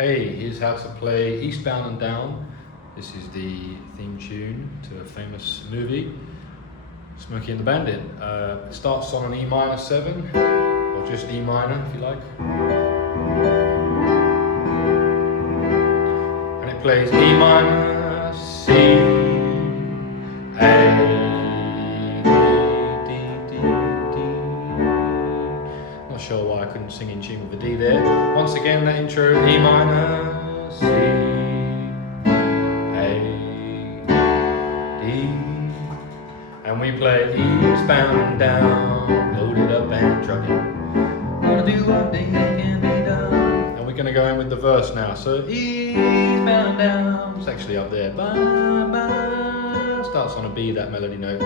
Hey, here's how to play Eastbound and Down. This is the theme tune to a famous movie, Smokey and the Bandit. It starts on an E minor 7, or just E minor if you like. And it plays E minor, C, A, D, D, D. Not sure why I couldn't sing in tune with the D there. Once again, that intro, E minor, C, A, D. And we play eastbound and down, loaded up and trucking. Gonna do what they can be done. And we're gonna go in with the verse now. So eastbound and down, it's actually up there. Ba, ba, starts on a B, that melody note.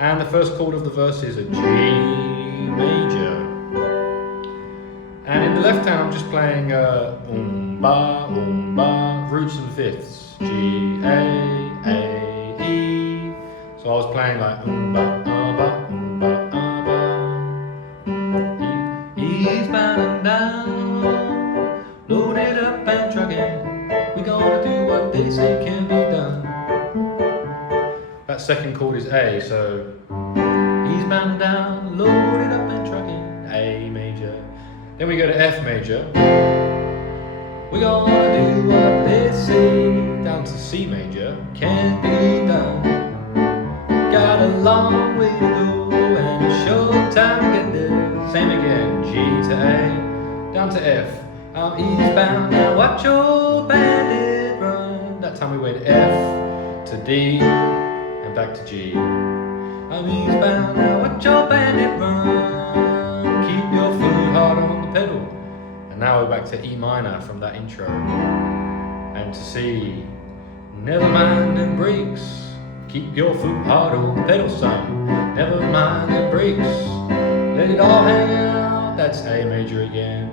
And the first chord of the verse is a G major. And in the left hand, I'm just playing ba, roots and fifths. G, A, E. So I was playing like ba, eastbound and down, loaded up and trucking. We gonna do what they say can be done. That second chord is A, so eastbound and down, loaded up and trucking. A major. Then we go to F major. We're gonna do what they say. Down to C major. Can't be done. Got a long way to go and a short time to get there. Same again. G to A. Down to F. I'm eastbound now. Watch your bandit run. That time we went F to D and back to G. I'm eastbound now. Watch your bandit run. Keep your foot hard on the pedal. And now we're back to E minor from that intro. And to C, never mind them brakes. Keep your foot hard on the pedal, son. Never mind them brakes. Let it all hang out. That's A major again.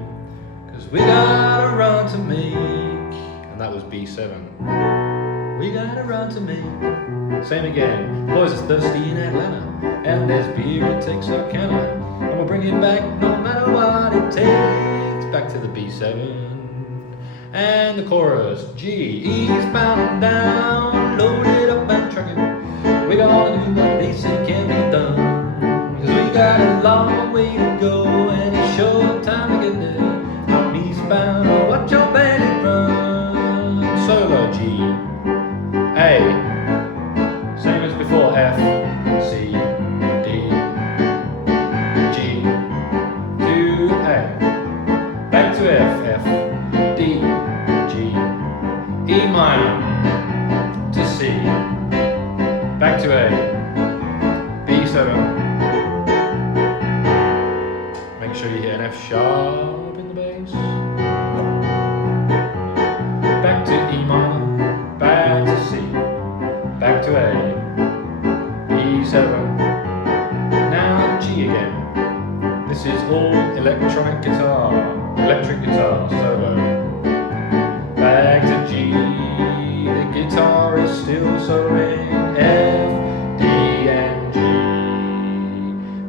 Cause we got a run to make. And that was B7. We got a run to make. Same again. Boys, it's thirsty in Atlanta. And there's beer in Texarkana. And we'll bring it back no matter what it takes. Back to the B7. And the chorus. G, eastbound and down, loaded up and trucking. We gonna do what they say can be done. Cause we got a long way to go and a short time to get there. I'm eastbound, oh, watch your bandit run. Solo G, A, same as before, F, C, D, G, to A, back to F, F, D, G, E minor, to C, back to A, B7. Make sure you hit an F sharp in the bass. Back to E minor, back to C, back to A, E7. Now G again. This is all electric guitar solo. Back to G, the guitar is still soloing F, D and G.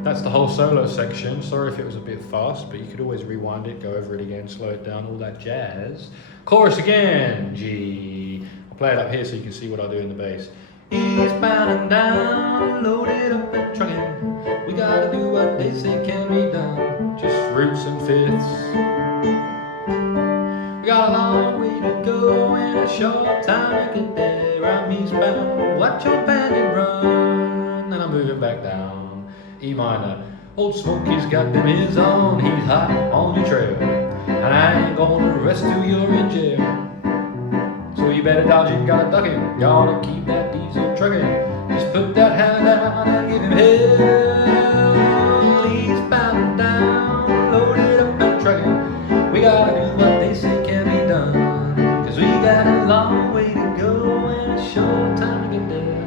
That's the whole solo section. Sorry if it was a bit fast, but you could always rewind it, go over it again, slow it down, all that jazz. Chorus again, G. I'll play it up here so you can see what I do in the bass. Eastbound and down, loaded up and trucking. We gotta do what they say can be done. Just roots and fifths. We got a long way to go and a short time to get there. I'm eastbound, watch your bandit run. And I'm moving back down. E minor. Old Smokey's got them ears on, he's hot on your trail. And I ain't gonna rest till you're in jail. So you better dodge it, gotta duck him. Gotta keep that diesel trucking. Just put that hand out and give him hell. Eastbound and down, loaded up and trucking. We gotta do what they say can be done. Cause we got a long way to go and a short time to get there.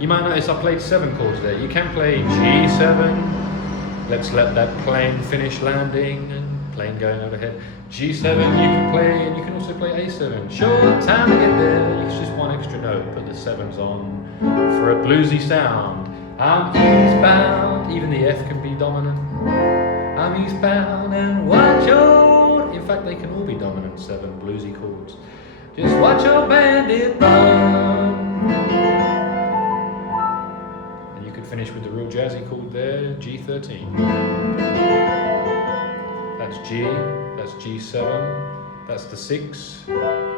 You might notice I played 7 chords there. You can play G7. Let's let that plane finish landing. And plane going overhead. G7 you can play, and you can also play A7. Short time to get there. It's just one extra note. Put the 7s on for a bluesy sound. I'm eastbound. Even the F can be dominant. I'm eastbound and watch your In fact, they can all be dominant 7 bluesy chords. Just watch your bandit run. And you could finish with the real jazzy chord there, G13. That's G, that's G7, that's the 6,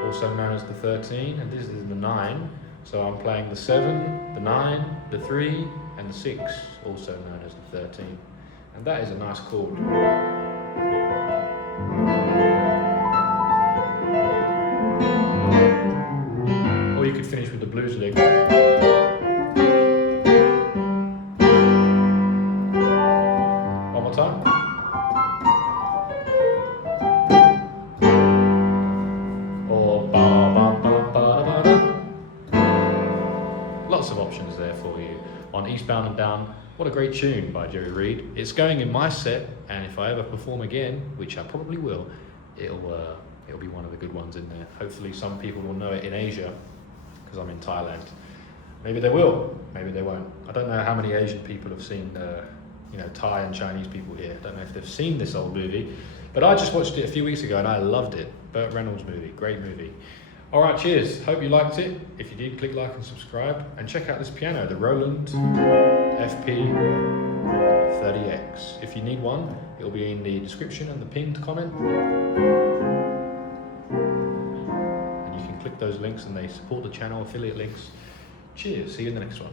also known as the 13, and this is the 9. So I'm playing the 7, the 9, the 3, and the 6, also known as the 13. And that is a nice chord. Or you could finish with the blues lick. One more time. Or ba ba ba ba ba da. Lots of options there for you. On Eastbound and Down, what a great tune by Jerry Reed. It's going in my set, and if I ever perform again, which I probably will, it'll be one of the good ones in there. Hopefully some people will know it in Asia, because I'm in Thailand. Maybe they will, maybe they won't. I don't know how many Asian people have seen Thai and Chinese people here. I don't know if they've seen this old movie, but I just watched it a few weeks ago and I loved it. Burt Reynolds movie, great movie. All right, cheers. Hope you liked it. If you did, click like and subscribe, and check out this piano, the Roland FP-30X. If you need one, it'll be in the description and the pinned comment. And you can click those links and they support the channel, affiliate links. Cheers, see you in the next one.